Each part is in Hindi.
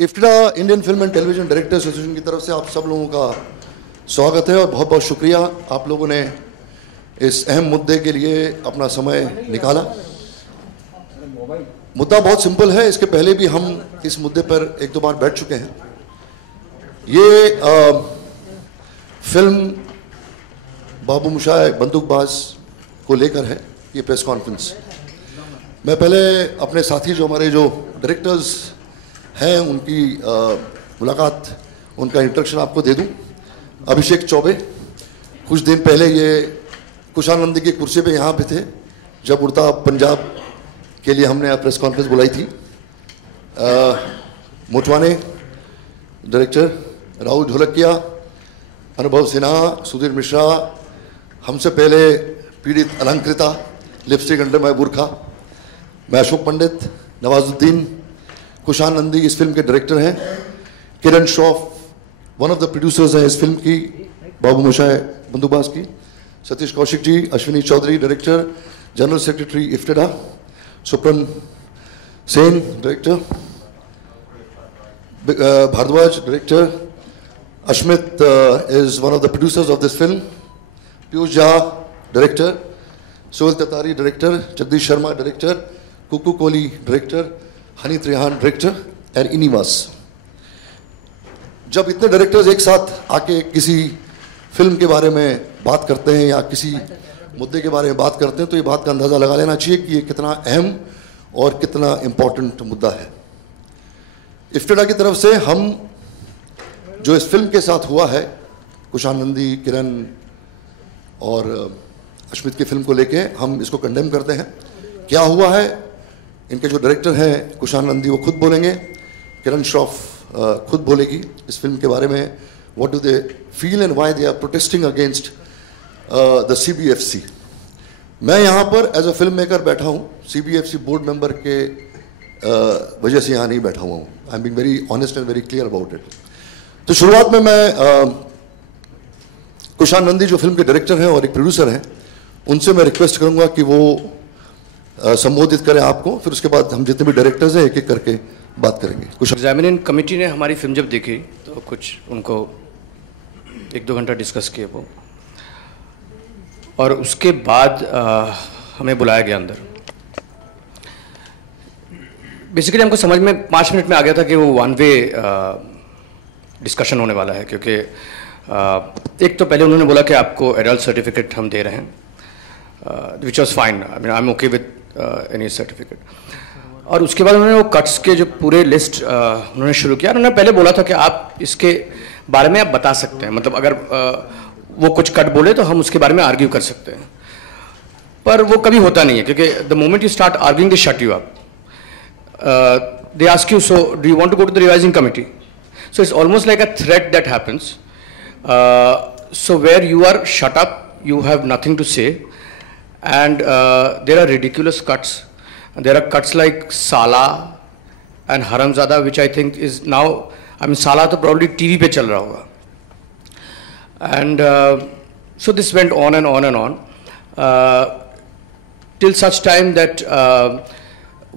इफ्तिदा Indian film and television director association की तरफ से आप सब लोगों का स्वागत है और बहुत बहुत शुक्रिया आप लोगों ने इस अहम मुद्दे के लिए अपना समय निकाला। मुद्दा बहुत सिंपल है, इसके पहले भी हम इस मुद्दे पर एक दो बार बैठ चुके हैं। ये फिल्म बाबू मोशाय बंदूकबाज को लेकर है ये प्रेस कॉन्फ्रेंस। मैं पहले अपने साथी जो हमारे जो डायरेक्टर्स हैं उनकी मुलाकात, उनका इंट्रोडक्शन आपको दे दूं। अभिषेक चौबे कुछ दिन पहले ये कुशाल नंदी की कुर्सी पे यहाँ पे थे जब उड़ता पंजाब के लिए हमने प्रेस कॉन्फ्रेंस बुलाई थी। मोटवाने डायरेक्टर, राहुल ढोलकिया, अनुभव सिन्हा, सुधीर मिश्रा, हमसे पहले पीड़ित अलंकृता, लिपस्टिक अंडर माय बुरखा, मैं अशोक पंडित, नवाजुद्दीन, कुशाल नंदी इस फिल्म के डायरेक्टर हैं, Kiran Shroff one of the producers हैं इस फिल्म की बाबू मोशाय बंदूकबाज की, Satish Kaushik ji, Ashwini Chaudhary director, general secretary IFTDA, Supran Sen director, Bhardwaj director, Ashmit is one of the producers of this film, Piyush Jha director, Sohail Tatari director, Jagdish Sharma director, Kuku Kohli director, Honey Trehan director and इनिवास। जब इतने डायरेक्टर्स एक साथ आके किसी फिल्म के बारे में बात करते हैं या किसी मुद्दे के बारे में बात करते हैं तो ये बात का अंदाज़ा लगा लेना चाहिए कि ये कितना अहम और कितना इम्पोर्टेंट मुद्दा है। इफ्तिदा की तरफ से हम जो इस फिल्म के साथ हुआ है, कुशाल नंदी, किरण और अश्मित की फिल्म को लेके हम इसको कंडेम करते हैं। क्या हुआ है इनके जो डायरेक्टर हैं कुशाल नंदी वो खुद बोलेंगे, किरण श्रॉफ खुद बोलेगी इस फिल्म के बारे में, what do they feel and why they are protesting against the CBFC। मैं यहाँ पर एज अ फिल्म मेकर बैठा हूँ, CBFC बोर्ड मेंबर के वजह से यहाँ नहीं बैठा हुआ हूँ। I am being very honest and very clear about it. तो शुरुआत में मैं कुशाल नंदी जो फिल्म के डायरेक्टर हैं और एक प्रोड्यूसर हैं उनसे मैं रिक्वेस्ट करूंगा कि वो संबोधित करें आपको, फिर उसके बाद हम जितने भी डायरेक्टर्स हैं एक एक करके बात करेंगे। कुछ एग्जामिनेंट कमेटी ने हमारी फिल्म जब देखी तो कुछ उनको 1-2 घंटा डिस्कस किए वो, और उसके बाद हमें बुलाया गया अंदर। बेसिकली हमको समझ में 5 मिनट में आ गया था कि वो वन वे डिस्कशन होने वाला है, क्योंकि एक तो पहले उन्होंने बोला कि आपको एडल्ट सर्टिफिकेट हम दे रहे हैं, which was fine, I am okay with any certificate. और उसके बाद उन्होंने वो कट्स के जो पूरे लिस्ट उन्होंने शुरू किया। उन्होंने पहले बोला था कि आप इसके बारे में आप बता सकते हैं, मतलब अगर वो कुछ कट बोले तो हम उसके बारे में आर्ग्यू कर सकते हैं, पर वो कभी होता नहीं है, क्योंकि the moment you start arguing they shut you up. They ask you, so do you want to go to the revising committee? So it's almost like a threat that happens. So where you are shut up, you have nothing to say, and there are ridiculous cuts. There are cuts like Sala and Haramzada, which I think is now, I mean Sala to probably TV pe chal raha hoga. And so this went on and on and on, till such time that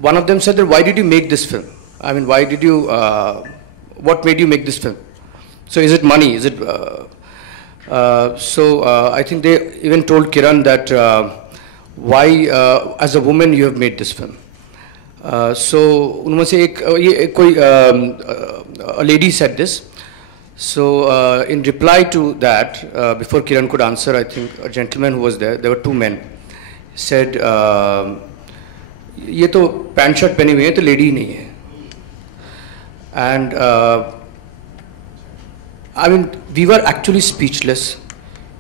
one of them said that, why did you make this film? I mean, why did you what made you make this film? So is it money? Is it I think they even told Kiran that why as a woman you have made this film. So उनमें से एक कोई a lady said this. So in reply to that, before Kiran could answer, I think a gentleman who was there were 2 men, said ये तो पैंट शर्ट पहनी हुई है तो लेडी ही नहीं है. And I mean, we were actually speechless.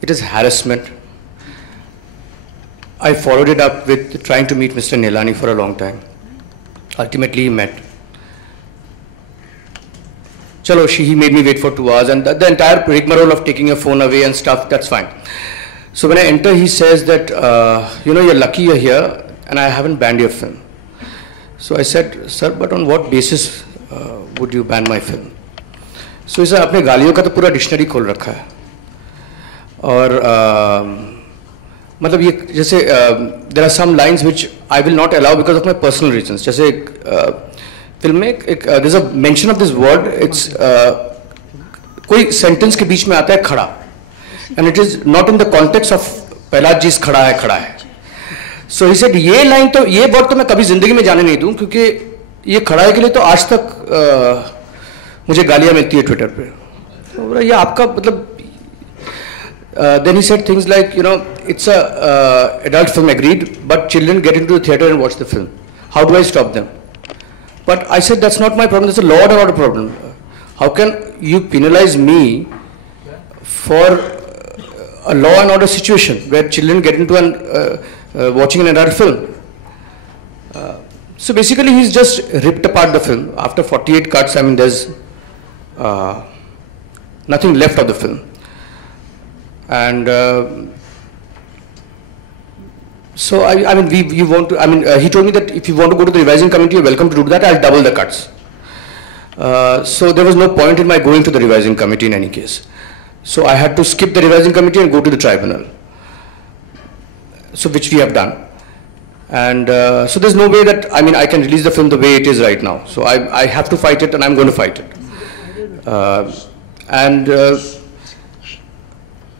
It is harassment. I followed it up with trying to meet Mr. Nilani for a long time. Ultimately, he met. Chalo, he made me wait for 2 hours, and the entire rigmarole of taking your phone away and stuff, that's fine. So when I enter, he says that, you know, you're lucky you're here, and I haven't banned your film. So I said, sir, but on what basis would you ban my film? So he said, आपने गालियों का तो पूरा डिक्शनरी खोल रखा है, और मतलब ये जैसे there are some lines which I will not allow because of my personal reasons. जैसे फिल्म में एक there is a mention of this word, it's कोई सेंटेंस के बीच में आता है खड़ा, and it is not in the context of Prahlad ji खड़ा है. सो ही सेड ये लाइन तो, ये वर्ड तो मैं कभी जिंदगी में जाने नहीं दूं, क्योंकि ये खड़ा है के लिए तो आज तक मुझे गालियां मिलती है ट्विटर पे. तो ये आपका मतलब, then he said things like, you know, it's a adult film, agreed, but children get into the theater and watch the film. How do I stop them? But I said that's not my problem. That's a law and order problem. How can you penalize me for a law and order situation where children get into watching an adult film? So basically, he's just ripped apart the film. After 48 cuts, I mean, there's nothing left of the film. And so I mean, you want to, I mean, he told me that if you want to go to the revising committee, you're welcome to do that. I'll double the cuts. So there was no point in my going to the revising committee in any case. So I had to skip the revising committee and go to the tribunal. So which we have done. And so there's no way that, I mean, I can release the film the way it is right now. So I have to fight it, and I'm going to fight it.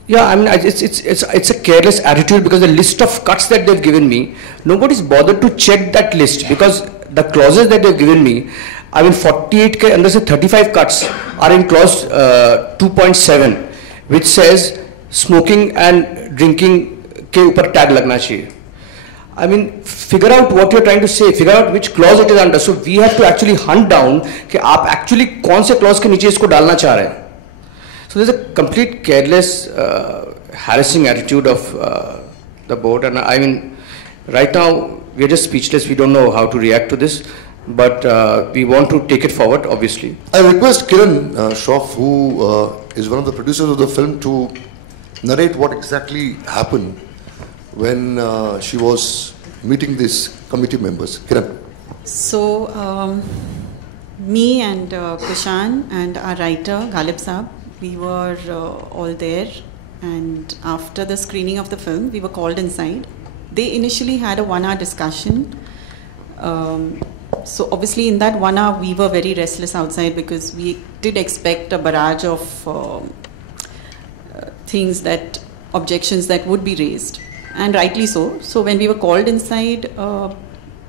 Yeah, I mean, it's a careless attitude, because the list of cuts that they've given me, nobody's bothered to check that list, because the clauses that they've given me, I mean, 48 के अंदर से 35 cuts are in clause 2.7, which says smoking and drinking के ऊपर tag लगना चाहिए. I mean, figure out what you're trying to say, figure out which clause it is under. So we have to actually hunt down कि आप actually कौन से clause के नीचे इसको डालना चाह रहे हैं. So there's a complete careless, harassing attitude of the board, and I mean, right now we are just speechless. We don't know how to react to this, but we want to take it forward, obviously. I request Kiran Shroff, who is one of the producers of the film, to narrate what exactly happened when she was meeting these committee members. Kiran. So, me and Kushan and our writer Ghalib Saab, we were all there, and after the screening of the film, we were called inside. They initially had a 1-hour discussion. So obviously in that 1 hour, we were very restless outside, because we did expect a barrage of objections that would be raised, and rightly so. So when we were called inside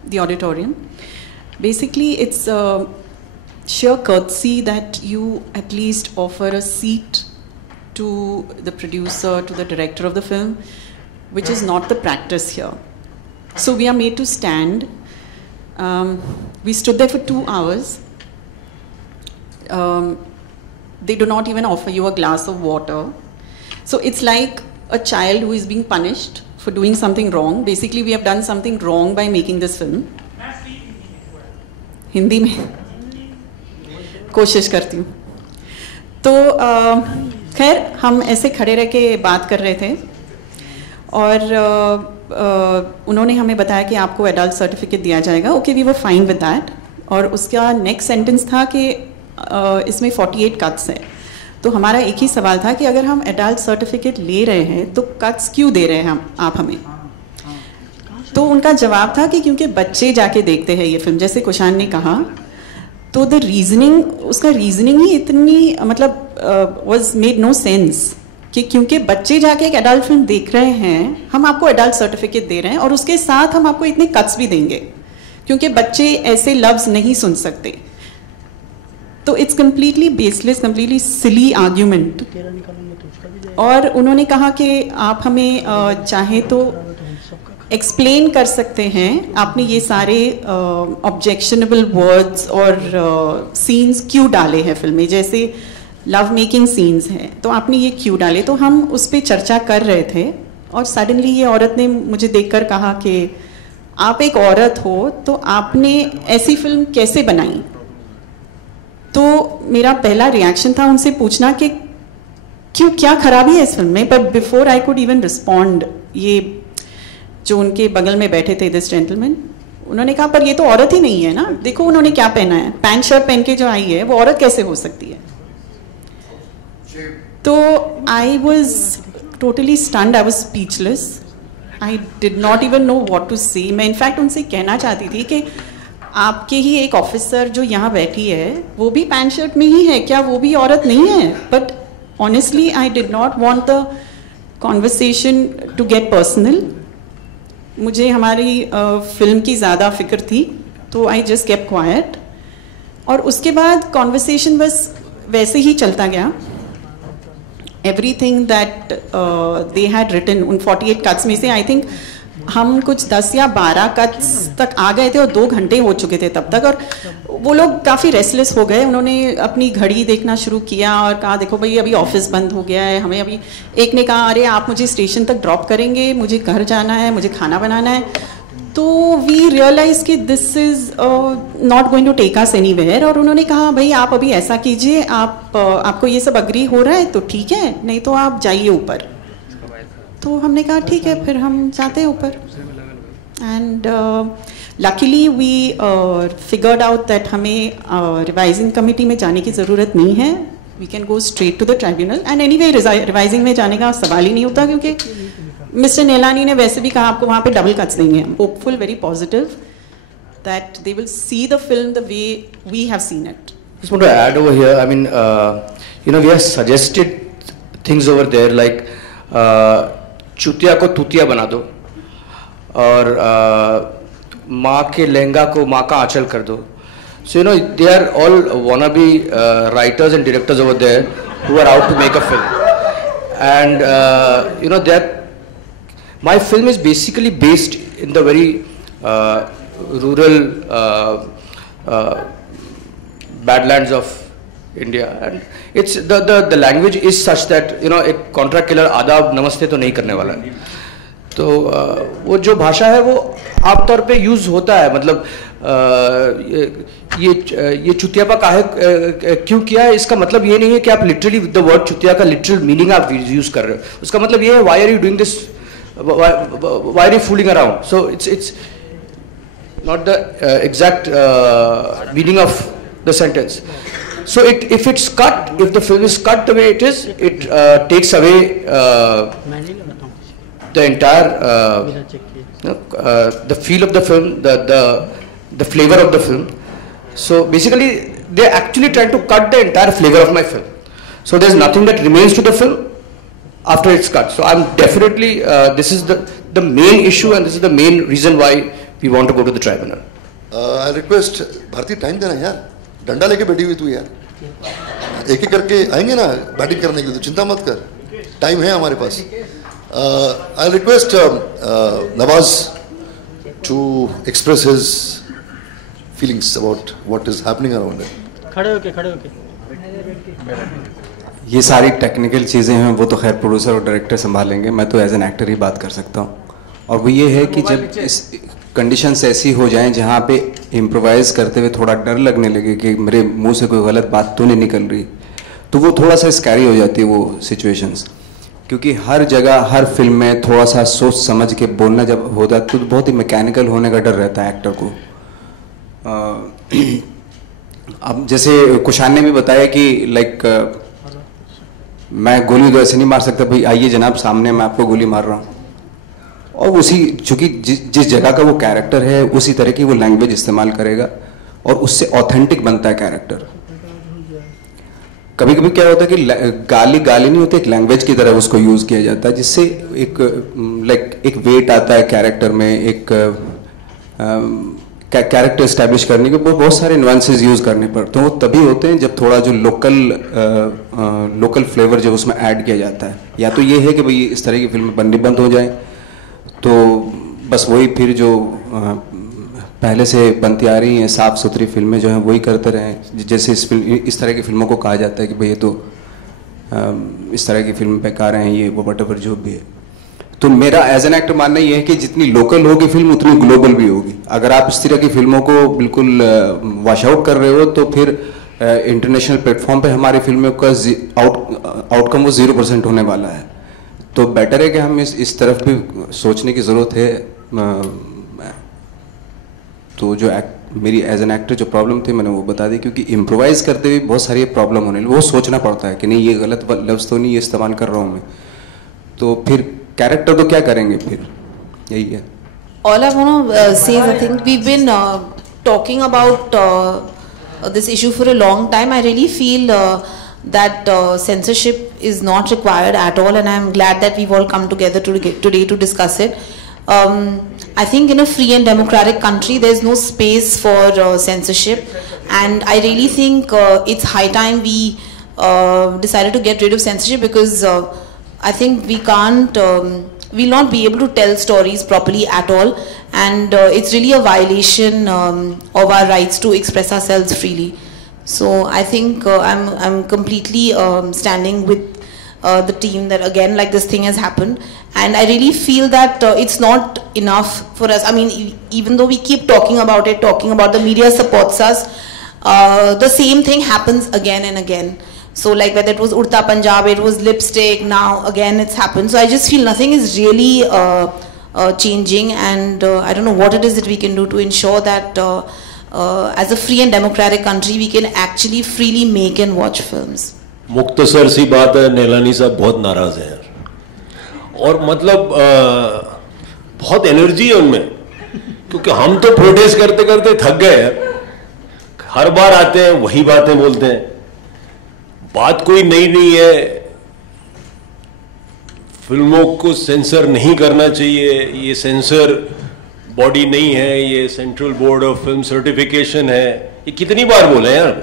the auditorium, basically it's sheer courtesy that you at least offer a seat to the producer, to the director of the film, which is not the practice here. So we are made to stand. We stood there for 2 hours. They do not even offer you a glass of water. So it's like a child who is being punished for doing something wrong. Basically, we have done something wrong by making this film. Hindi में कोशिश करती हूँ. तो खैर हम ऐसे खड़े रह के बात कर रहे थे, और उन्होंने हमें बताया कि आपको एडल्ट सर्टिफिकेट दिया जाएगा. Okay, we were fine with that. और उसका नेक्स्ट सेंटेंस था कि इसमें 48 कट्स हैं. तो हमारा एक ही सवाल था कि अगर हम एडल्ट सर्टिफिकेट ले रहे हैं तो कट्स क्यों दे रहे हैं आप हमें. तो उनका जवाब था कि क्योंकि बच्चे जाके देखते हैं ये फिल्म, जैसे कुशान ने कहा. तो द रीजनिंग, उसका रीजनिंग ही इतनी मतलब वाज मेड नो सेंस कि क्योंकि बच्चे जाके एक एडल्ट फिल्म देख रहे हैं, हम आपको एडल्ट सर्टिफिकेट दे रहे हैं, और उसके साथ हम आपको इतने कट्स भी देंगे क्योंकि बच्चे ऐसे लफ्ज नहीं सुन सकते. तो it's completely baseless, completely silly argument. और उन्होंने कहा कि आप हमें चाहे तो एक्सप्लेन कर सकते हैं, आपने ये सारे ऑब्जेक्शनेबल वर्ड्स और सीन्स क्यों डाले हैं फिल्म में, जैसे लव मेकिंग सीन्स हैं, तो आपने ये क्यों डाले. तो हम उस पर चर्चा कर रहे थे, और सडनली ये औरत ने मुझे देखकर कहा कि आप एक औरत हो तो आपने ऐसी फिल्म कैसे बनाई. तो मेरा पहला रिएक्शन था उनसे पूछना कि क्यों, क्या खराबी है इस फिल्म में. But before I could even respond, ये जो उनके बगल में बैठे थे दिस जेंटलमैन, उन्होंने कहा पर ये तो औरत ही नहीं है ना, देखो उन्होंने क्या पहना है, पैंट शर्ट पहन के जो आई है वो औरत कैसे हो सकती है. तो I was totally stunned, I was speechless. I did not even know what to say. मैं इनफैक्ट उनसे कहना चाहती थी कि आपके ही एक ऑफिसर जो यहाँ बैठी है वो भी पैंट शर्ट में ही है क्या, वो भी औरत नहीं है? But honestly I did not want the conversation to get personal. मुझे हमारी फिल्म की ज़्यादा फिक्र थी, तो आई जस्ट केप्ट क्वाइट. और उसके बाद कॉन्वर्सेशन बस वैसे ही चलता गया. Everything that they had written उन 48 कट्स में से आई थिंक हम कुछ 10 या 12 कट्स तक आ गए थे और 2 घंटे हो चुके थे तब तक. और वो लोग काफ़ी रेस्टलेस हो गए. उन्होंने अपनी घड़ी देखना शुरू किया और कहा देखो भाई अभी ऑफिस बंद हो गया है, हमें अभी. एक ने कहा अरे आप मुझे स्टेशन तक ड्रॉप करेंगे, मुझे घर जाना है, मुझे खाना बनाना है. तो वी रियलाइज कि this is not going to take us anywhere. और उन्होंने कहा भाई आप अभी ऐसा कीजिए, आपको ये सब अग्री हो रहा है तो ठीक है, नहीं तो आप जाइए ऊपर. तो हमने कहा ठीक है, फिर हम जाते हैं ऊपर. And luckily we figured out that हमें रिवाइजिंग कमेटी में जाने की ज़रूरत नहीं है. We can go straight to the tribunal. And anyway revising में जाने का सवाल ही नहीं होता, क्योंकि मिस्टर नेलानी ने वैसे भी कहा आपको वहाँ पे डबल कट्स देंगे. Hopeful, very positive that they will see the film the way we have seen it. Just want to add over here. I mean, we have suggested things over there like चुतिया को तुतिया बना दो और माँ के लहंगा को माँ का आंचल कर दो. So they are all wannabe writers and directors over there who are out to make a film. And that my film is basically based in the very rural badlands of India, and it's the language is such that एक कॉन्ट्रैक्ट किलर आदाब नमस्ते तो नहीं करने वाला है. तो वो जो भाषा है वो आम तौर पे यूज़ होता है. मतलब ये चुतियापा काहे क्यों किया है, इसका मतलब ये नहीं है कि आप लिटरली द वर्ड चुतिया का लिटरल मीनिंग आप यूज़ कर रहे हो. उसका मतलब ये है why are you doing this, why are you fooling around. So it's not the exact meaning of the sentence. So if it's cut, if the film is cut the way it is, it takes away the entire the feel of the film, the flavor of the film. So basically they're actually trying to cut the entire flavor of my film. So there's nothing that remains to the film after it's cut. So I'm definitely this is the main issue, and this is the main reason why we want to go to the tribunal. I request Bharti time देना यार, डंडा लेके बैठी हुई तू यार, एक एक करके आएंगे ना बैटिंग करने के लिए, तो चिंता मत कर, टाइम है हमारे पास. I request Nawaz to express his feelings about what is happening around him. खड़े होके ये सारी टेक्निकल चीज़ें हैं वो तो खैर प्रोड्यूसर और डायरेक्टर संभालेंगे, मैं तो एज एन एक्टर ही बात कर सकता हूँ. और वो ये है कि जब इस कंडीशंस ऐसी हो जाएं जहाँ पे इम्प्रोवाइज़ करते हुए थोड़ा डर लगने लगे कि मेरे मुंह से कोई गलत बात तो नहीं निकल रही, तो वो थोड़ा सा स्कैरी हो जाती है वो सिचुएशंस. क्योंकि हर जगह हर फिल्म में थोड़ा सा सोच समझ के बोलना जब होता है तो बहुत ही मैकेनिकल होने का डर रहता है एक्टर को. अब जैसे कुशान ने भी बताया कि लाइक मैं गोली तो ऐसे नहीं मार सकता, भाई आइए जनाब सामने मैं आपको गोली मार रहा हूँ. और उसी चूंकि जिस जगह का वो कैरेक्टर है उसी तरह की वो लैंग्वेज इस्तेमाल करेगा और उससे ऑथेंटिक बनता है कैरेक्टर. कभी कभी क्या होता है कि गाली नहीं होती, एक लैंग्वेज की तरह उसको यूज किया जाता है, जिससे एक वेट आता है कैरेक्टर में, एक कैरेक्टर एस्टैब्लिश करने के बहुत सारे नुआंसेस यूज करने पड़ते हैं. वो तभी होते हैं जब थोड़ा जो लोकल फ्लेवर जो उसमें ऐड किया जाता है. या तो ये है कि भाई इस तरह की फिल्में बननी बंद हो जाए, तो बस वही फिर जो पहले से बनती आ रही हैं साफ़ सुथरी फिल्में जो हैं वही करते रहें. जैसे इस तरह की फिल्मों को कहा जाता है कि भाई ये तो इस तरह की फिल्म बेकार हैं, ये वो वटेवर जो भी है. तो मेरा एज एन एक्टर मानना ये है कि जितनी लोकल होगी फिल्म उतनी ग्लोबल भी होगी. अगर आप इस तरह की फिल्मों को बिल्कुल वॉश आउट कर रहे हो तो फिर इंटरनेशनल प्लेटफॉर्म पे हमारी फिल्मों का आउटकम वो 0% होने वाला है. तो बेटर है कि हम इस तरफ भी सोचने की ज़रूरत है. तो जो मेरी एज एन एक्टर जो प्रॉब्लम थी मैंने वो बता दी, क्योंकि इम्प्रोवाइज़ करते हुए बहुत सारी प्रॉब्लम होने लगी. वो सोचना पड़ता है कि नहीं ये गलत लफ्ज़ तो नहीं ये इस्तेमाल कर रहा हूँ मैं, तो फिर कैरेक्टर तो क्या करेंगे फिर. यही है. All I want to say is I think we've been talking about this issue for a long time. I really feel that censorship is not required at all, and I'm glad that we've all come together today to discuss it. I think in a free and democratic country there's no space for censorship, and I really think it's high time we decided to get rid of censorship, because I think we can't we'll not be able to tell stories properly at all, and it's really a violation of our rights to express ourselves freely. So I think I'm completely standing with the team that again, like, this thing has happened, and I really feel that it's not enough for us. I mean, even though we keep talking about the media supports us, the same thing happens again and again. So like whether it was Urta Punjab, it was lipstick, now again it's happened. So I just feel nothing is really changing, and I don't know what it is that we can do to ensure that as a free and democratic country we can actually freely make and watch films. मुख्तसर सी बात है, नीलानी साहब बहुत नाराज हैं और मतलब बहुत एनर्जी है उनमें, क्योंकि हम तो प्रोटेस्ट करते करते थक गए हैं. हर बार आते हैं वही बातें बोलते हैं, बात कोई नई नहीं है. फिल्मों को सेंसर नहीं करना चाहिए, ये सेंसर बॉडी नहीं है, ये central board of film certification है. ये कितनी बार बोले यार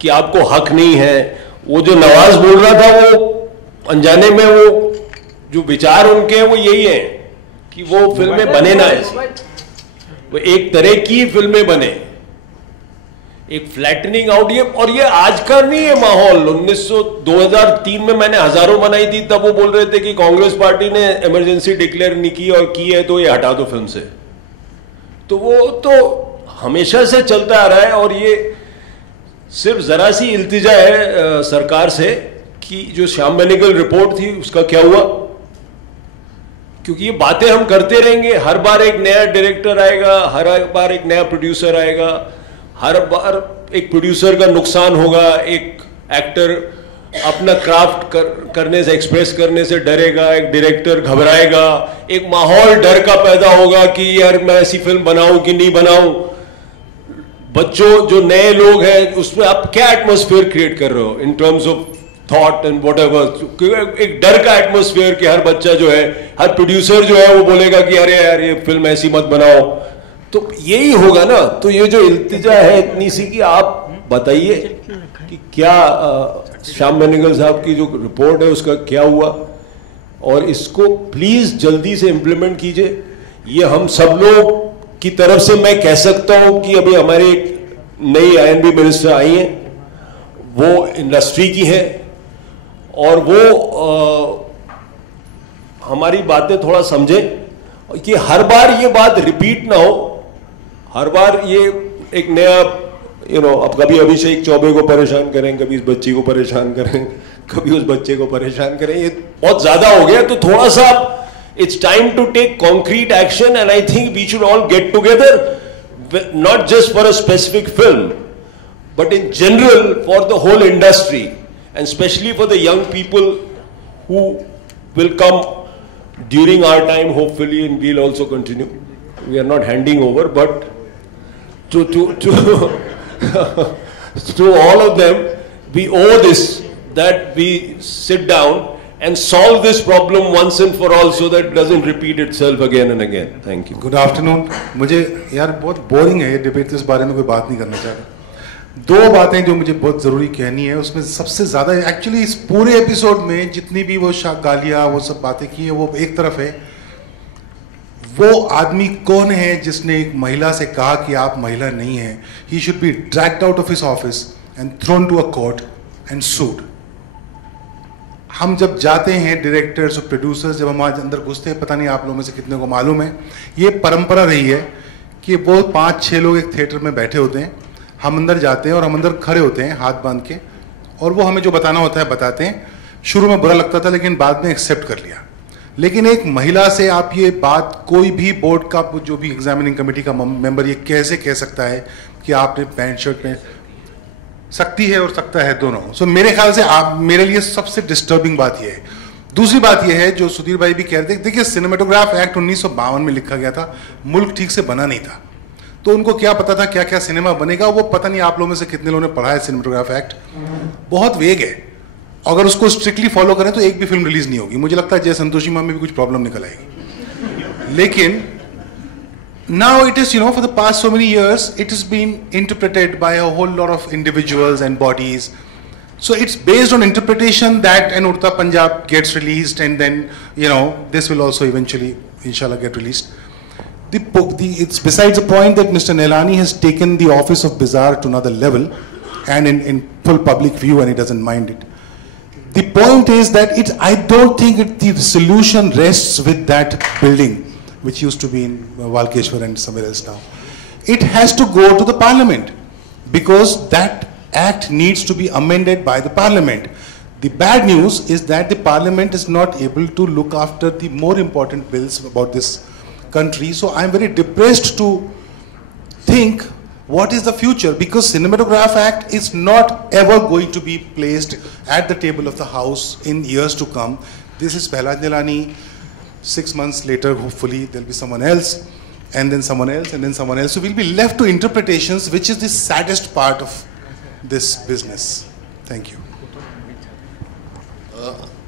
कि आपको हक नहीं है. वो जो नवाज बोल रहा था वो अनजाने में, वो जो विचार उनके हैं वो यही है कि वो फिल्में बने ना ऐसे, वो एक तरह की फिल्में बने, एक फ्लैटनिंग आउट. ये और ये आज का नहीं है माहौल. 2003 में मैंने हजारों बनाई थी, तब वो बोल रहे थे कि कांग्रेस पार्टी ने इमरजेंसी डिक्लेयर नहीं की और की है तो ये हटा दो फिल्म से. तो वो तो हमेशा से चलता आ रहा है, और ये सिर्फ जरा सी इल्तिजा है सरकार से कि जो श्याम बेनेगल रिपोर्ट थी उसका क्या हुआ, क्योंकि ये बातें हम करते रहेंगे. हर बार एक नया डायरेक्टर आएगा, हर बार एक नया प्रोड्यूसर आएगा, हर बार एक प्रोड्यूसर का नुकसान होगा, एक एक्टर अपना क्राफ्ट करने से, एक्सप्रेस करने से डरेगा, एक डायरेक्टर घबराएगा, एक माहौल डर का पैदा होगा कि यार मैं ऐसी फिल्म बनाऊं कि नहीं बनाऊं. बच्चों जो नए लोग हैं उसमें आप क्या एटमॉस्फेयर क्रिएट कर रहे हो in terms of thought and whatever. एक डर का एटमॉस्फेयर कि हर बच्चा जो है, हर प्रोड्यूसर जो है वो बोलेगा कि अरे यार ये फिल्म ऐसी मत बनाओ. तो यही होगा ना. तो ये जो इल्तिजा है इतनी सी कि आप बताइए कि क्या श्याम बेनेगल साहब की जो रिपोर्ट है उसका क्या हुआ, और इसको प्लीज जल्दी से इम्प्लीमेंट कीजिए. ये हम सब लोग की तरफ से मैं कह सकता हूं कि अभी हमारी नई आईएनबी मिनिस्टर आई हैं, वो इंडस्ट्री की है, और वो हमारी बातें थोड़ा समझे कि हर बार ये बात रिपीट ना हो. हर बार ये एक नया अब कभी अभिषेक चौबे को परेशान करें, कभी इस बच्ची को परेशान करें, कभी उस बच्चे को परेशान करें. ये बहुत ज्यादा हो गया. तो थोड़ा सा it's time to take concrete action, and I think we should all get together, not just for a specific film, but in general for the whole industry, and especially for the young people who will come during our time, hopefully, and we'll also continue. We are not handing over, but to all of them, we owe this, that we sit down and solve this problem once and for all, so that it doesn't repeat itself again and again. Thank you. Good afternoon. मुझे यार बहुत बोरिंग है ये डिबेट, इस बारे में कोई बात नहीं करना चाहता. दो बातें जो मुझे बहुत ज़रूरी कहनी है, उसमें सबसे ज़्यादा एक्चुअली इस पूरे एपिसोड में जितनी भी वो गालियाँ वो सब बातें की है, वो एक तरफ है. वो आदमी कौन है जिसने एक महिला से कहा कि आप महिला नहीं हैं? He should be dragged out of his office and thrown to a court and sued. हम जब जाते हैं डायरेक्टर्स और प्रोड्यूसर्स, जब हम आज अंदर घुसते हैं, पता नहीं आप लोगों में से कितने को मालूम है, ये परंपरा रही है कि वो 5-6 लोग एक थिएटर में बैठे होते हैं, हम अंदर जाते हैं और हम अंदर खड़े होते हैं हाथ बांध के, और वो हमें जो बताना होता है बताते हैं. शुरू में बुरा लगता था, लेकिन बाद में एक्सेप्ट कर लिया. लेकिन एक महिला से आप ये बात, कोई भी बोर्ड का जो भी एग्जामिनिंग कमेटी का मेंबर ये कैसे कह सकता है कि आपने पैंट शर्ट में, सकती है और सकता है दोनों. सो मेरे ख्याल से आप, मेरे लिए सबसे डिस्टर्बिंग बात यह है दूसरी बात यह है जो सुधीर भाई भी कह रहे थे, देखिए सिनेमेटोग्राफ एक्ट 1952 में लिखा गया था, मुल्क ठीक से बना नहीं था, तो उनको क्या पता था क्या क्या सिनेमा बनेगा, वो पता नहीं आप लोगों में से कितने लोगों ने पढ़ा है सिनेमेटोग्राफ एक्ट, बहुत वेग है, अगर उसको स्ट्रिक्टली फॉलो करें तो एक भी फिल्म रिलीज नहीं होगी, मुझे लगता है जय संतोषी मां में भी कुछ प्रॉब्लम निकल आएगी। लेकिन now it is, for the past so many years, it has been interpreted by a whole lot of individuals and bodies. So it's based on interpretation that an Urta Punjab gets released, and then, this will also eventually, inshallah, get released. It's besides the point that Mr. Nelani has taken the office of Bizarre to another level, and in full public view, and he doesn't mind it. The point is that I don't think the solution rests with that building, which used to be in Walkeshwar and somewhere else now. It has to go to the parliament, because that act needs to be amended by the parliament. The bad news is that the parliament is not able to look after the more important bills about this country. So I am very depressed to think what is the future, because Cinematograph Act is not ever going to be placed at the table of the House in years to come. This is Prahlad Nilani. 6 months later, hopefully, there'll be someone else, and then someone else, and then someone else. So we'll be left to interpretations, which is the saddest part of this business. Thank you.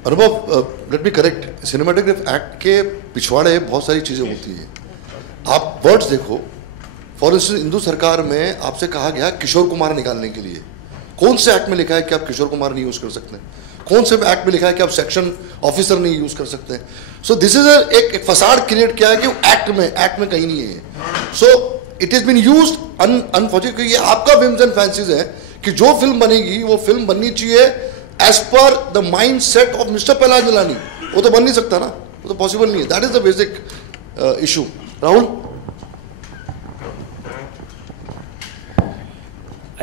Anubhav, let be correct, cinematograph act के पिछवाड़े बहुत सारी चीज़ें होती हैं। आप वर्ड्स देखो, फॉर इंस्टेंस हिंदू सरकार में आपसे कहा गया किशोर कुमार निकालने के लिए, कौन से एक्ट में लिखा है कि आप किशोर कुमार नहीं यूज़ कर सकते? कौन से एक्ट में लिखा है कि आप सेक्शन ऑफिसर नहीं यूज़ कर सकते? सो दिस इज एक फसाड क्रिएट किया है कि एक्ट में कहीं नहीं है। So it is been used unfortunately, ये आपका विम्स एंड फैंसीज है कि जो फिल्म बनेगी वो फिल्म बननी चाहिए as per the mindset of mister Prahlad Nihalani. वो तो बन नहीं सकता ना, वो तो पॉसिबल नहीं है। That is the basic issue. Rahul,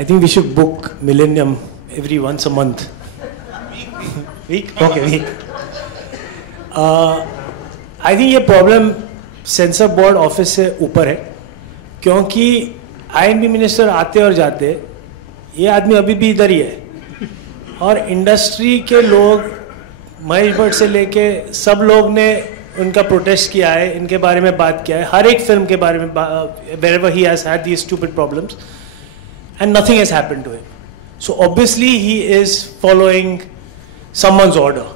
I think we should book Millennium every once a month. Week? Okay, week. I think ये प्रॉब्लम सेंसर बोर्ड ऑफिस से ऊपर है, क्योंकि INB मिनिस्टर आते और जाते, ये आदमी अभी भी इधर ही है, और इंडस्ट्री के लोग महेश भट्ट से लेके सब लोग ने उनका प्रोटेस्ट किया है, इनके बारे में बात किया है, हर एक फिल्म के बारे में, wherever he has had these stupid problems, and nothing has happened to him. So obviously he is following someone's order,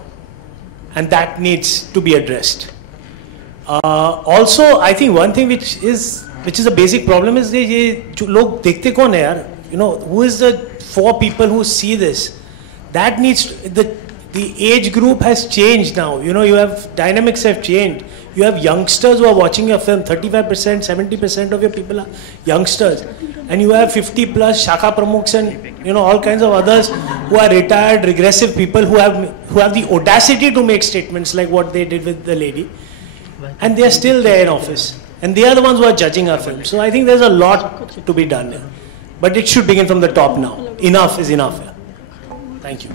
and that needs to be addressed. Also, I think one thing which is a basic problem is ये जो लोग देखते कौन है यार? Who is the 4 people who see this? That needs the age group has changed now. You have dynamics have changed. You have youngsters who are watching your film. 35%, 70% of your people are youngsters, and you have 50 plus Shaka Pramukhs and all kinds of others who are retired, regressive people who have the audacity to make statements like what they did with the lady, and they are still there in office, and they are the ones who are judging our film. So I think there's a lot to be done here, but it should begin from the top now. Enough is enough. Thank you.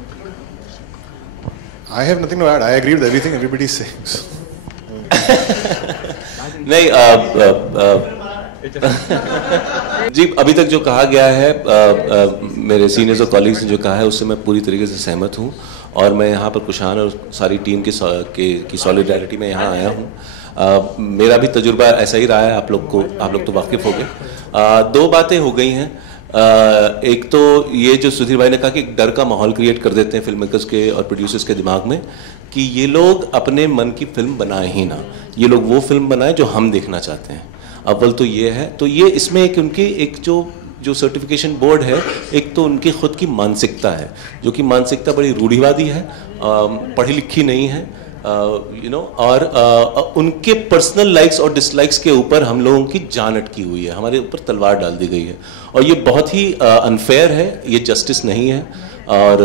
I have nothing to add. I agree with everything everybody is saying. नहीं, जी अभी तक जो कहा गया है, मेरे सीनियर्स और कॉलीग्स ने जो कहा है उससे मैं पूरी तरीके से सहमत हूँ, और मैं यहाँ पर कुशान और सारी टीम की सॉलिडारिटी में यहाँ आया हूँ। मेरा भी तजुर्बा ऐसा ही रहा है, आप लोग तो वाकिफ हो गए। 2 बातें हो गई हैं। एक तो ये जो सुधीर भाई ने कहा कि एक डर का माहौल क्रिएट कर देते हैं फिल्म मेकर्स के और प्रोड्यूसर्स के दिमाग में कि ये लोग अपने मन की फिल्म बनाए ही ना, ये लोग वो फिल्म बनाए जो हम देखना चाहते हैं। अव्वल तो ये है, तो ये इसमें एक जो सर्टिफिकेशन बोर्ड है, एक तो उनकी खुद की मानसिकता है, जो कि मानसिकता बड़ी रूढ़िवादी है, पढ़ी लिखी नहीं है, और उनके पर्सनल लाइक्स और डिसलाइक्स के ऊपर हम लोगों की जान अटकी हुई है, हमारे ऊपर तलवार डाल दी गई है, और ये बहुत ही अनफेयर है, ये जस्टिस नहीं है। और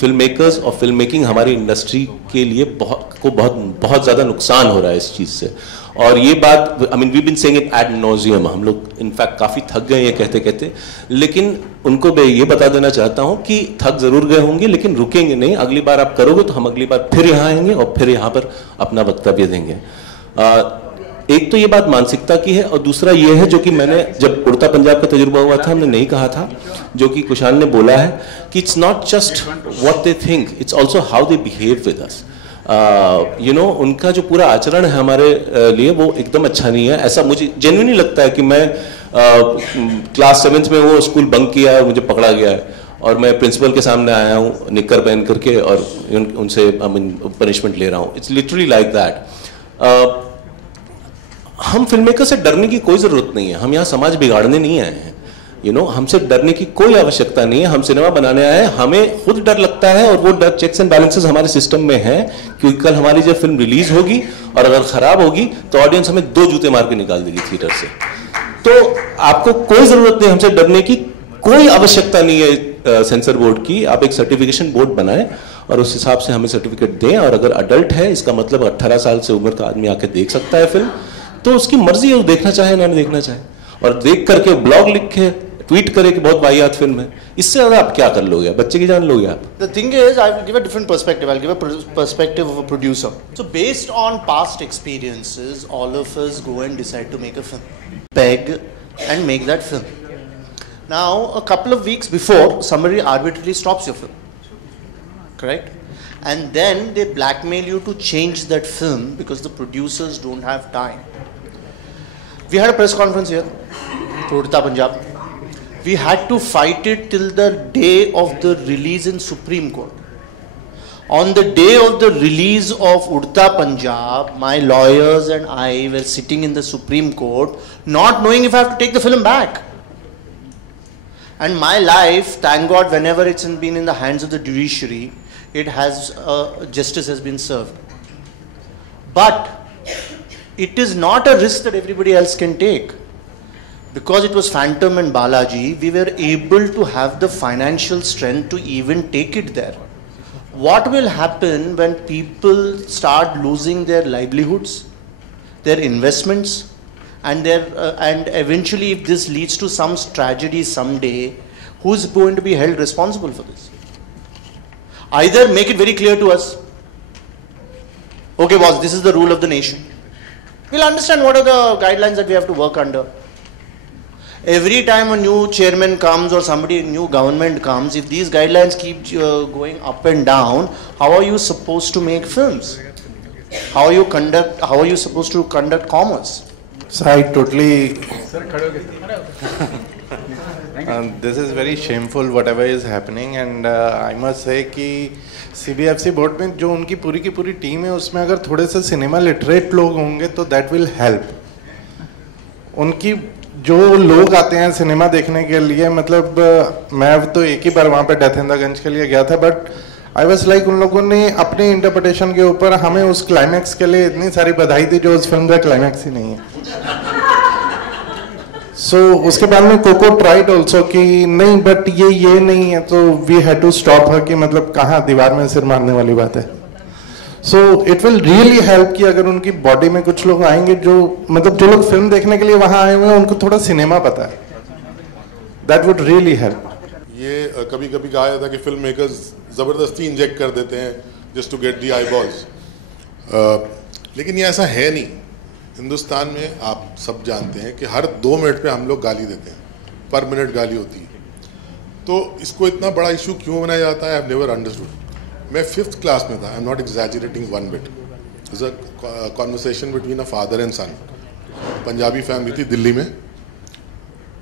फिल्म मेकर्स और फिल्म मेकिंग हमारी इंडस्ट्री के लिए बहुत ज़्यादा नुकसान हो रहा है इस चीज़ से। और ये बात we been saying it ad nauseam, हम लोग इनफैक्ट काफ़ी थक गए ये कहते कहते, लेकिन उनको मैं ये बता देना चाहता हूँ कि थक ज़रूर गए होंगे लेकिन रुकेंगे नहीं। अगली बार आप करोगे तो हम अगली बार फिर यहाँ आएंगे और फिर यहाँ पर अपना वक्तव्य देंगे। एक तो ये बात मानसिकता की है, और दूसरा ये है जो कि मैंने जब उड़ता पंजाब का तजुर्बा हुआ था हमने नहीं कहा था, जो कि कुशान ने बोला है कि it's not just what they think, it's also how they behave with us. उनका जो पूरा आचरण है हमारे लिए वो एकदम अच्छा नहीं है। ऐसा मुझे जेन्युइनली लगता है कि मैं क्लास 7th में वो स्कूल बंक किया है, मुझे पकड़ा गया है और मैं प्रिंसिपल के सामने आया हूँ निक्कर पहन करके और उनसे पनिशमेंट ले रहा हूँ। It's literally like that. हम फिल्म मेकर से डरने की कोई ज़रूरत नहीं है, हम यहाँ समाज बिगाड़ने नहीं आए हैं। हमसे डरने की कोई आवश्यकता नहीं है, हम सिनेमा बनाने आए हैं। हमें खुद डर लगता है और वो डर चेक्स एंड बैलेंसेस हमारे सिस्टम में है, क्योंकि कल हमारी जब फिल्म रिलीज होगी और अगर खराब होगी तो ऑडियंस हमें 2 जूते मार के निकाल देगी थिएटर से। तो आपको कोई ज़रूरत नहीं हमसे डरने की, कोई आवश्यकता नहीं है सेंसर बोर्ड की। आप एक सर्टिफिकेशन बोर्ड बनाएं और उस हिसाब से हमें सर्टिफिकेट दें, और अगर अडल्ट है इसका मतलब 18 साल से उम्र का आदमी आके देख सकता है फिल्म, तो उसकी मर्जी है, वो देखना चाहे ना देखना चाहे, और देख करके ब्लॉग लिखे ट्वीट करे कि बहुत वाहियात फिल्म है। इससे ज्यादा आप क्या कर लोगे? बच्चे की जान लोगे आप? The thing is, I will give a different perspective. I'll give a perspective of a producer. So based on past experiences, all of us go and decide to make a film, peg and make that film. Now, a couple of weeks before, somebody arbitrarily stops your film, correct? And then they blackmail you to change that film because the producers don't have time. We had a press conference here, Udta Punjab. We had to fight it till the day of the release in Supreme Court. On the day of the release of Udta Punjab, my lawyers and I were sitting in the Supreme Court, not knowing if I have to take the film back. And my life, thank God, whenever it's been in the hands of the judiciary, it has justice has been served. But it is not a risk that everybody else can take. Because it was Phantom and Balaji, we were able to have the financial strength to even take it there. What will happen when people start losing their livelihoods, their investments, and eventually if this leads to some tragedy someday, who's going to be held responsible for this? Either make it very clear to us, okay boss, this is the rule of the nation. We'll understand what are the guidelines that we have to work under. Every time a new chairman comes or somebody, new government comes, if these guidelines keep going up and down, how are you supposed to make films? How are you supposed to conduct commerce? So I totally this is very shameful whatever is happening, and I must say कि CBFC बोर्ड में जो उनकी पूरी की पूरी टीम है उसमें अगर थोड़े से सिनेमा लिटरेट लोग होंगे तो that will help। उनकी जो लोग आते हैं सिनेमा देखने के लिए, मतलब मैं तो एक ही बार वहाँ पे डेथेंदागंज के लिए गया था, बट आई वाज लाइक उन लोगों ने अपने इंटरप्रिटेशन के ऊपर हमें उस क्लाइमैक्स के लिए इतनी सारी बधाई दी जो उस फिल्म का क्लाइमैक्स ही नहीं है। सो उसके बाद में कोको ट्राइड ऑल्सो कि नहीं बट ये नहीं है, तो we had to stop her कि मतलब कहाँ दीवार में सिर मारने वाली बात है। So it will really help कि अगर उनकी बॉडी में कुछ लोग आएंगे जो मतलब जो लोग फिल्म देखने के लिए वहां आए हुए हैं उनको थोड़ा सिनेमा पता है, दैट वुड रियली हेल्प। ये कभी कभी कहा जाता है कि फिल्म मेकर्स ज़बरदस्ती इंजेक्ट कर देते हैं just to get the eyeballs, लेकिन ये ऐसा है नहीं। हिंदुस्तान में आप सब जानते हैं कि हर 2 मिनट पे हम लोग गाली देते हैं, पर मिनट गाली होती है। तो इसको इतना बड़ा इशू क्यों बनाया जाता है, आई हैव नेवर अंडरस्टूड। मैं 5th क्लास में था, I am not exaggerating one bit, it's a conversation between a father and son. Punjabi family थी दिल्ली में,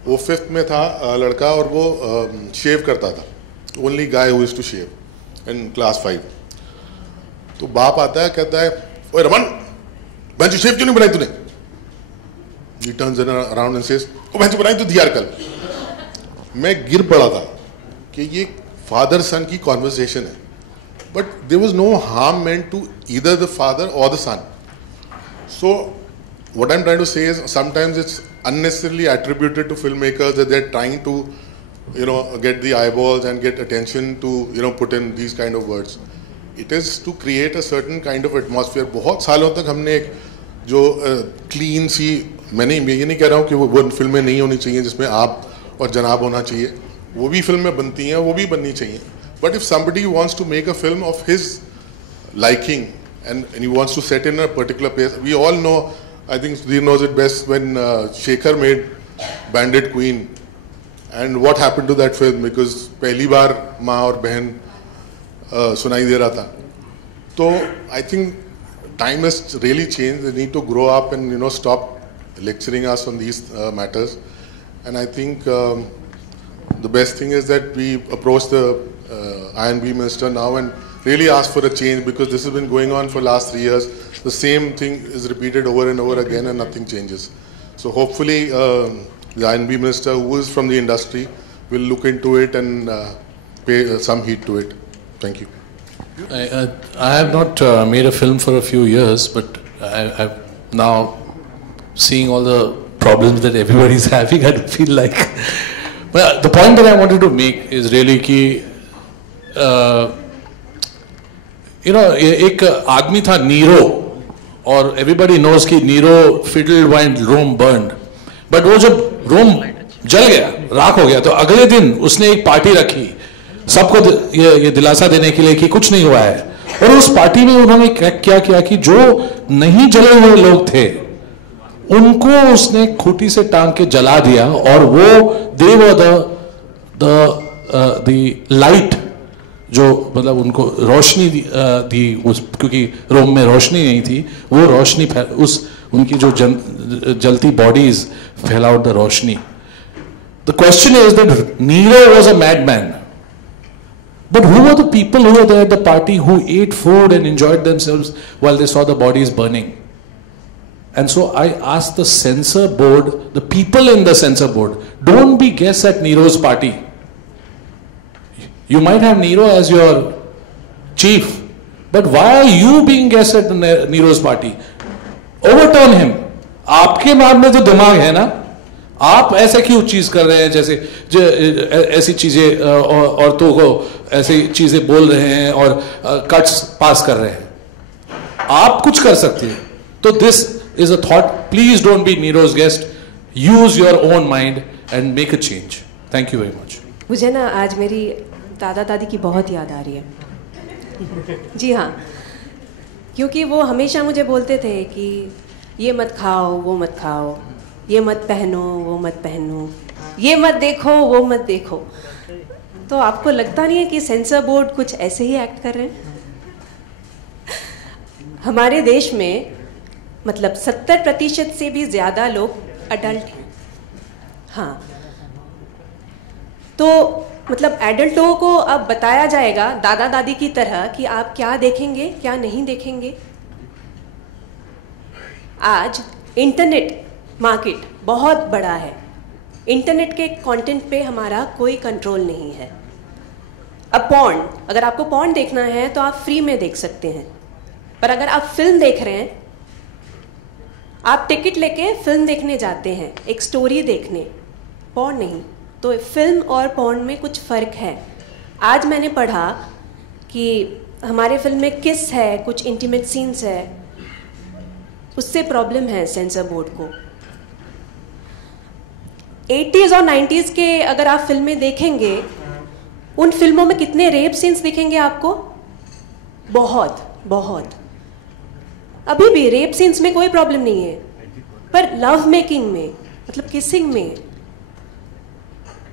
वो 5th में था लड़का और वो शेव करता था, only guy who is to shave in class 5। तो बाप आता है कहता है, ओए रमन बेंच शेव क्यों नहीं बनाई तूने? He turns around and says, ओ बेंच बनाई तो थी यार कल। मैं गिर पड़ा था कि ये फादर सन की कॉन्वर्सेशन है, but there was no harm meant to either the father or the son. So what I'm trying to say is sometimes it's unnecessarily attributed to filmmakers that they're trying to get the eyeballs and get attention to put in these kind of words. It is to create a certain kind of atmosphere. बहुत सालों तक हमने एक जो क्लीन सी, मैं ये नहीं कह रहा हूँ कि वो फिल्में नहीं होनी चाहिए जिसमें आप और जनाब होना चाहिए, वो भी फिल्में बनती हैं, वो भी बननी चाहिए। But if somebody wants to make a film of his liking and he wants to set in a particular place, we all know, I think Sudhir knows it best, when Shekhar made Bandit Queen and what happened to that film, because पहली बार माँ और बहन सुनाई दे रहा था। So I think time has really changed. They need to grow up and stop lecturing us on these matters. And I think the best thing is that we approach the I&B minister now and really ask for a change, because this has been going on for the last 3 years. The same thing is repeated over and over again and nothing changes. So hopefully the I&B minister, who is from the industry, will look into it and pay some heed to it. Thank you. I have not made a film for a few years, but I'm now seeing all the problems that everybody is having. I feel like, but the point that I wanted to make is really कि एक आदमी था नीरो, और everybody knows कि Nero fiddled while Rome burned, but वो जब रोम जल गया, राख हो गया, तो अगले दिन उसने एक पार्टी रखी सबको ये दिलासा देने के लिए कि कुछ नहीं हुआ है। और उस पार्टी में उन्होंने क्या किया कि जो नहीं जले हुए लोग थे उनको उसने खूंटी से टांग के जला दिया, और वो दे वर द लाइट, जो मतलब उनको रोशनी दी, क्योंकि रोम में रोशनी नहीं थी, वो रोशनी उस उनकी जो जलती बॉडीज फैलाउट द रोशनी। The question is that Nero was a madman, but who were the people who were there at the party who ate food and enjoyed themselves while they saw the bodies burning? And so I asked the censor board, the people in the censor board, don't be guests at Nero's party. You might have Nero as your chief, but why are you being guests at Nero's party? Overturn him. आपके मन में जो दिमाग है ना, आप ऐसे क्यों चीज कर रहे हैं, जैसे ऐसी चीजें औरतों को ऐसी चीजें बोल रहे हैं और कट्स पास कर रहे हैं, आप कुछ कर सकते हैं। तो this is a thought, please don't be Nero's guest, use your own mind and make a change. Thank you very much. मुझे ना आज मेरी दादा दादी की बहुत याद आ रही है। जी हाँ, क्योंकि वो हमेशा मुझे बोलते थे कि ये मत खाओ, वो मत खाओ, ये मत पहनो, वो मत पहनो, ये मत देखो, वो मत देखो। तो आपको लगता नहीं है कि सेंसर बोर्ड कुछ ऐसे ही एक्ट कर रहे हैं? हमारे देश में मतलब 70% से भी ज़्यादा लोग अडल्ट हैं। हाँ, तो मतलब एडल्ट लोगों को अब बताया जाएगा दादा दादी की तरह कि आप क्या देखेंगे, क्या नहीं देखेंगे। आज इंटरनेट मार्केट बहुत बड़ा है, इंटरनेट के कंटेंट पे हमारा कोई कंट्रोल नहीं है। अब पॉर्न, अगर आपको पॉर्न देखना है तो आप फ्री में देख सकते हैं, पर अगर आप फिल्म देख रहे हैं, आप टिकट लेके फिल्म देखने जाते हैं, एक स्टोरी देखने, पॉर्न नहीं। तो फिल्म और पॉर्न में कुछ फ़र्क है। आज मैंने पढ़ा कि हमारे फिल्म में किस है, कुछ इंटीमेट सीन्स है, उससे प्रॉब्लम है सेंसर बोर्ड को। 80s और 90s के अगर आप फिल्में देखेंगे, उन फिल्मों में कितने रेप सीन्स दिखेंगे आपको? बहुत बहुत। अभी भी रेप सीन्स में कोई प्रॉब्लम नहीं है, पर लव मेकिंग में, मतलब किसिंग में,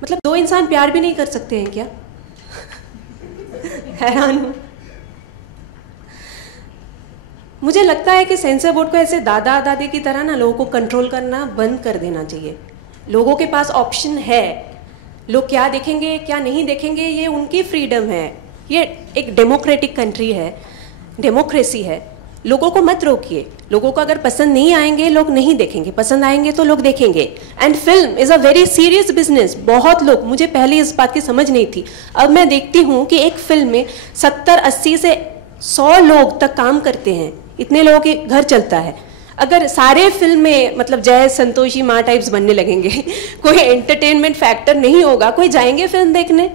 मतलब दो इंसान प्यार भी नहीं कर सकते हैं क्या? हैरान हूं। मुझे लगता है कि सेंसर बोर्ड को ऐसे दादा दादी की तरह ना लोगों को कंट्रोल करना बंद कर देना चाहिए। लोगों के पास ऑप्शन है, लोग क्या देखेंगे क्या नहीं देखेंगे ये उनकी फ्रीडम है। ये एक डेमोक्रेटिक कंट्री है, डेमोक्रेसी है। लोगों को मत रोकिए। लोगों को अगर पसंद नहीं आएंगे लोग नहीं देखेंगे, पसंद आएंगे तो लोग देखेंगे। And film is a very serious business. बहुत लोग, मुझे पहले इस बात की समझ नहीं थी, अब मैं देखती हूँ कि एक फिल्म में 70-80 से 100 लोग तक काम करते हैं, इतने लोगों के घर चलता है। अगर सारे फिल्म में मतलब जय संतोषी माँ टाइप्स बनने लगेंगे, कोई एंटरटेनमेंट फैक्टर नहीं होगा, कोई जाएंगे फिल्म देखने?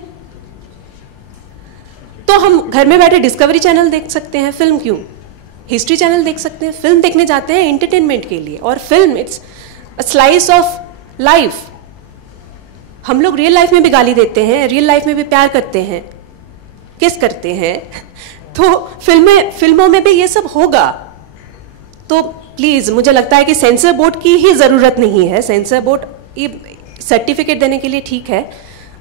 तो हम घर में बैठे डिस्कवरी चैनल देख सकते हैं, फिल्म क्यों? हिस्ट्री चैनल देख सकते हैं। फिल्म देखने जाते हैं एंटरटेनमेंट के लिए, और film it's a slice of life. हम लोग रियल लाइफ में भी गाली देते हैं, रियल लाइफ में भी प्यार करते हैं, किस करते हैं, तो फिल्मों में भी ये सब होगा। तो प्लीज़, मुझे लगता है कि सेंसर बोर्ड की ही ज़रूरत नहीं है। सेंसर बोर्ड ये सर्टिफिकेट देने के लिए ठीक है,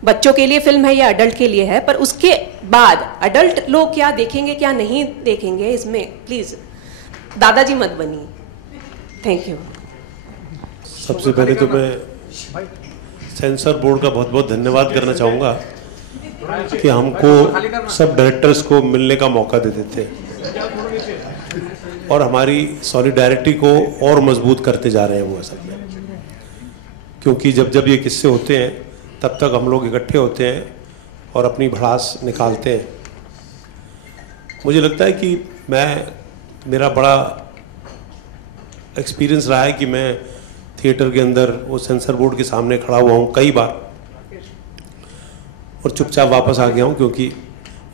बच्चों के लिए फिल्म है या अडल्ट के लिए है, पर उसके बाद अडल्ट लोग क्या देखेंगे क्या नहीं देखेंगे, इसमें प्लीज दादाजी मत बनिए। Thank you. सबसे पहले तो मैं सेंसर बोर्ड का बहुत बहुत धन्यवाद करना चाहूँगा कि हमको सब डायरेक्टर्स को मिलने का मौका दे देते और हमारी सॉलिडारिटी को और मजबूत करते जा रहे हैं वो असल में, क्योंकि जब जब ये किस्से होते हैं तब तक हम लोग इकट्ठे होते हैं और अपनी भड़ास निकालते हैं। मुझे लगता है कि मेरा बड़ा एक्सपीरियंस रहा है कि मैं थिएटर के अंदर वो सेंसर बोर्ड के सामने खड़ा हुआ हूँ कई बार और चुपचाप वापस आ गया हूँ, क्योंकि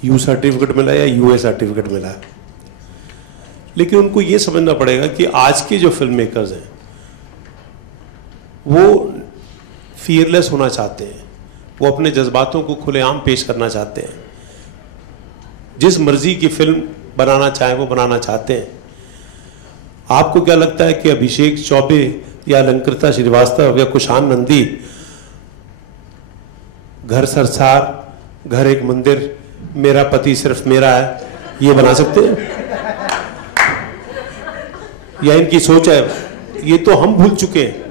यू सर्टिफिकेट मिला या यूए सर्टिफिकेट मिला है। लेकिन उनको ये समझना पड़ेगा कि आज के जो फिल्म मेकर्स हैं वो फियरलेस होना चाहते हैं, वो अपने जज्बातों को खुलेआम पेश करना चाहते हैं, जिस मर्जी की फिल्म बनाना चाहें वो बनाना चाहते हैं। आपको क्या लगता है कि अभिषेक चौबे या अलंकृता श्रीवास्तव या कुशान नंदी घर सरसार, घर एक मंदिर, मेरा पति सिर्फ मेरा है, ये बना सकते हैं? या इनकी सोच है? ये तो हम भूल चुके हैं,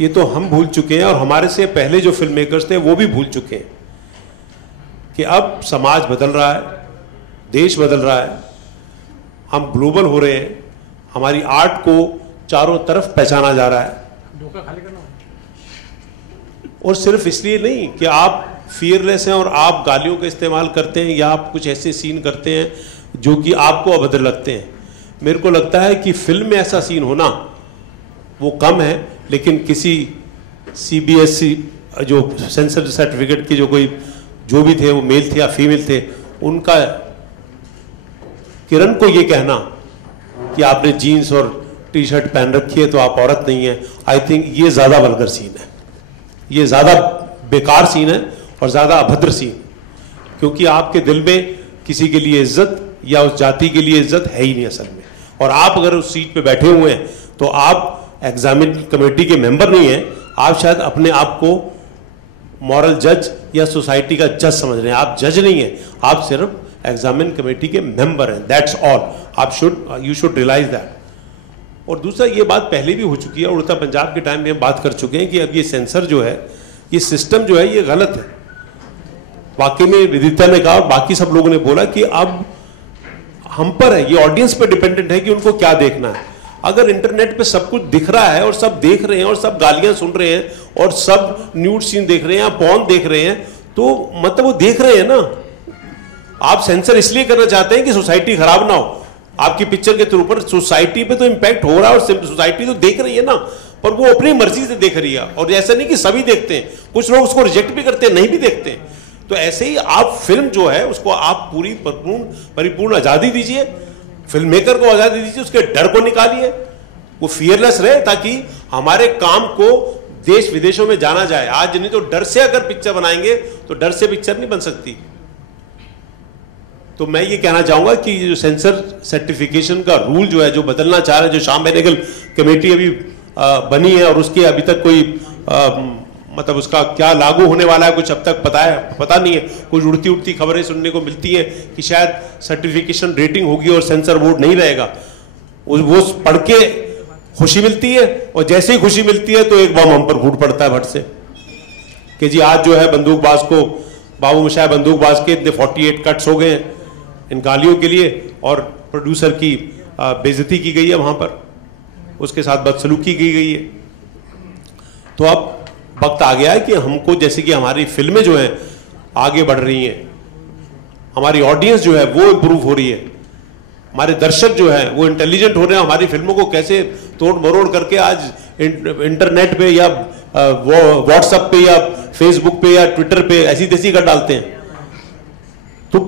ये तो हम भूल चुके हैं और हमारे से पहले जो फिल्म मेकर्स थे वो भी भूल चुके हैं कि अब समाज बदल रहा है, देश बदल रहा है, हम ग्लोबल हो रहे हैं, हमारी आर्ट को चारों तरफ पहचाना जा रहा है। और सिर्फ इसलिए नहीं कि आप फियरलेस हैं और आप गालियों का इस्तेमाल करते हैं या आप कुछ ऐसे सीन करते हैं जो कि आपको अभद्र लगते हैं। मेरे को लगता है कि फिल्म में ऐसा सीन होना वो कम है, लेकिन किसी CBSE जो सेंसर सर्टिफिकेट के जो भी थे वो मेल थे या फीमेल थे, उनका किरण को ये कहना कि आपने जीन्स और टी शर्ट पहन रखी है तो आप औरत नहीं है, आई थिंक ये ज़्यादा वल्गर सीन है, ये ज़्यादा बेकार सीन है और ज़्यादा अभद्र सीन, क्योंकि आपके दिल में किसी के लिए इज्जत या उस जाति के लिए इज्जत है ही नहीं असल में। और आप अगर उस सीट पे बैठे हुए हैं तो आप एग्जामिन कमेटी के मेंबर नहीं हैं, आप शायद अपने आप को मॉरल जज या सोसाइटी का जज समझ रहे हैं। आप जज नहीं हैं, आप सिर्फ एग्जामिन कमेटी के मेंबर हैं, that's all. You should realize that. और दूसरा, ये बात पहले भी हो चुकी है, उड़ता पंजाब के टाइम में हम बात कर चुके हैं कि अब ये सेंसर जो है, ये सिस्टम जो है, ये गलत है। वाकई में विदिता ने कहा और बाकी सब लोगों ने बोला कि अब हम पर है, ये ऑडियंस पे डिपेंडेंट है कि उनको क्या देखना है। अगर इंटरनेट पे सब कुछ दिख रहा है और सब देख रहे हैं और सब गालियां सुन रहे हैं और सब न्यूड सीन देख रहे हैं या पॉर्न देख रहे हैं, तो मतलब वो देख रहे हैं ना। आप सेंसर इसलिए करना चाहते हैं कि सोसाइटी खराब ना हो, आपकी पिक्चर के थ्रू पर सोसाइटी पे तो इंपैक्ट हो रहा है और सोसाइटी तो देख रही है ना, पर वो अपनी मर्जी से देख रही है। और ऐसा नहीं कि सभी देखते हैं, कुछ लोग उसको रिजेक्ट भी करते हैं, नहीं भी देखते हैं। तो ऐसे ही आप फिल्म जो है उसको आप पूरी परिपूर्ण आजादी दीजिए, फिल्म मेकर को आजादी दीजिए, उसके डर को निकालिए, वो फियरलेस रहे ताकि हमारे काम को देश विदेशों में जाना जाए। आज नहीं तो डर से अगर पिक्चर बनाएंगे तो डर से पिक्चर नहीं बन सकती। तो मैं ये कहना चाहूंगा कि जो सेंसर सर्टिफिकेशन का रूल जो है, जो बदलना चाह रहे हैं, जो श्याम बेनेगल कमेटी अभी बनी है और उसके अभी तक कोई मतलब उसका क्या लागू होने वाला है कुछ अब तक पता नहीं है। कुछ उड़ती उड़ती खबरें सुनने को मिलती हैं कि शायद सर्टिफिकेशन रेटिंग होगी और सेंसर बोर्ड नहीं रहेगा। वो पढ़ के खुशी मिलती है और जैसे ही खुशी मिलती है तो एक बम हम पर फूट पड़ता है भट से कि जी आज जो है बंदूकबाज को, बाबू मोशाय बंदूकबाज के इतने 48 कट्स हो गए हैं इन गालियों के लिए और प्रोड्यूसर की बेइज्जती की गई है, वहां पर उसके साथ बदसलूकी की गई है। तो अब वक्त आ गया है कि हमको, जैसे कि हमारी फिल्में जो हैं आगे बढ़ रही हैं, हमारी ऑडियंस जो है वो इम्प्रूव हो रही है, हमारे दर्शक जो है वो इंटेलिजेंट हो रहे हैं, हमारी फिल्मों को कैसे तोड़ मरोड़ करके आज इंटरनेट पे या व्हाट्सएप पे या फेसबुक पे या ट्विटर पे ऐसी तैसी कर डालते हैं। तो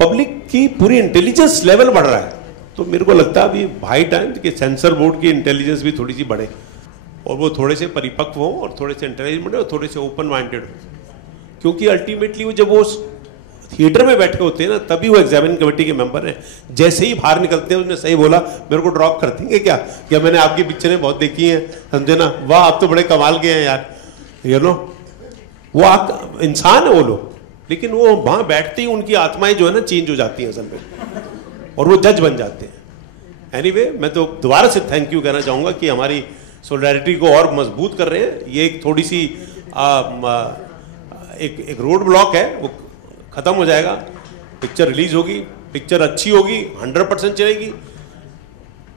पब्लिक की पूरी इंटेलिजेंस लेवल बढ़ रहा है। तो मेरे को लगता है अभी हाई टाइम कि सेंसर बोर्ड की इंटेलिजेंस भी थोड़ी सी बढ़े और वो थोड़े से परिपक्व हो और थोड़े से इंटेलिजेंट हो और थोड़े से ओपन माइंडेड हो। क्योंकि अल्टीमेटली वो जब वो थिएटर में बैठे होते हैं ना, तभी वो एग्जामिन कमेटी के मेंबर हैं। जैसे ही बाहर निकलते हैं, उसने सही बोला, मेरे को ड्रॉप कर देंगे क्या मैंने आपकी पिक्चरें बहुत देखी हैं, समझे ना, वाह आप तो बड़े कमाल के हैं यार, यू नो। वो इंसान है वो लोग, लेकिन वो वहां बैठते ही उनकी आत्माएं जो है ना चेंज हो जाती हैं असल में, और वो जज बन जाते हैं। एनीवे, मैं तो दोबारा से थैंक यू कहना चाहूँगा कि हमारी सोलिडारिटी को और मजबूत कर रहे हैं। ये एक थोड़ी सी एक रोड ब्लॉक है, वो खत्म हो जाएगा, पिक्चर रिलीज होगी, पिक्चर अच्छी होगी, 100% चलेगी,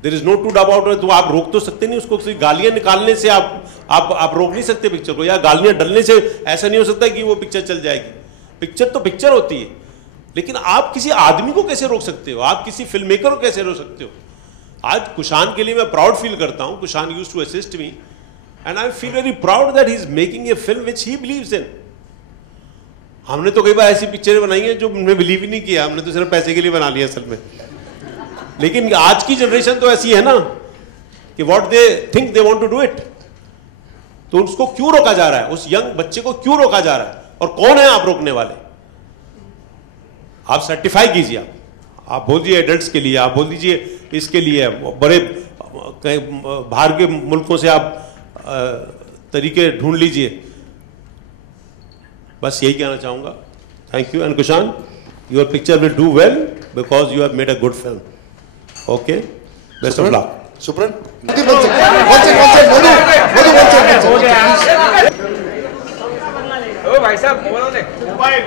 there is no to doubt about it. तो आप रोक तो सकते नहीं उसको, गालियां निकालने से आप रोक नहीं सकते पिक्चर को, या गालियां डलने से ऐसा नहीं हो सकता कि वो पिक्चर चल जाएगी। पिक्चर तो पिक्चर होती है, लेकिन आप किसी आदमी को कैसे रोक सकते हो, आप किसी फिल्म मेकर को कैसे रोक सकते हो। आज कुशान के लिए मैं प्राउड फील करता हूं, Kushan used to assist me and I feel very proud that he is making a film which he believes in. हमने तो कई बार ऐसी पिक्चरें बनाई हैं जो हमने बिलीव ही नहीं किया, हमने तो सिर्फ पैसे के लिए बना लिया असल में। लेकिन आज की जनरेशन तो ऐसी है ना कि what they think they want to do it, तो उसको क्यों रोका जा रहा है, उस यंग बच्चे को क्यों रोका जा रहा है, और कौन है आप रोकने वाले। आप सर्टिफाई कीजिए, आप बोल दीजिए एडल्ट्स के लिए, आप बोल दीजिए इसके लिए, बड़े बाहर के मुल्कों से आप तरीके ढूंढ लीजिए। बस यही कहना चाहूंगा। Thank you and Kushan, your picture will do well because you have made a good film. Okay, best of luck. Supran, ओ भाई साहब बोलो ने मोबाइल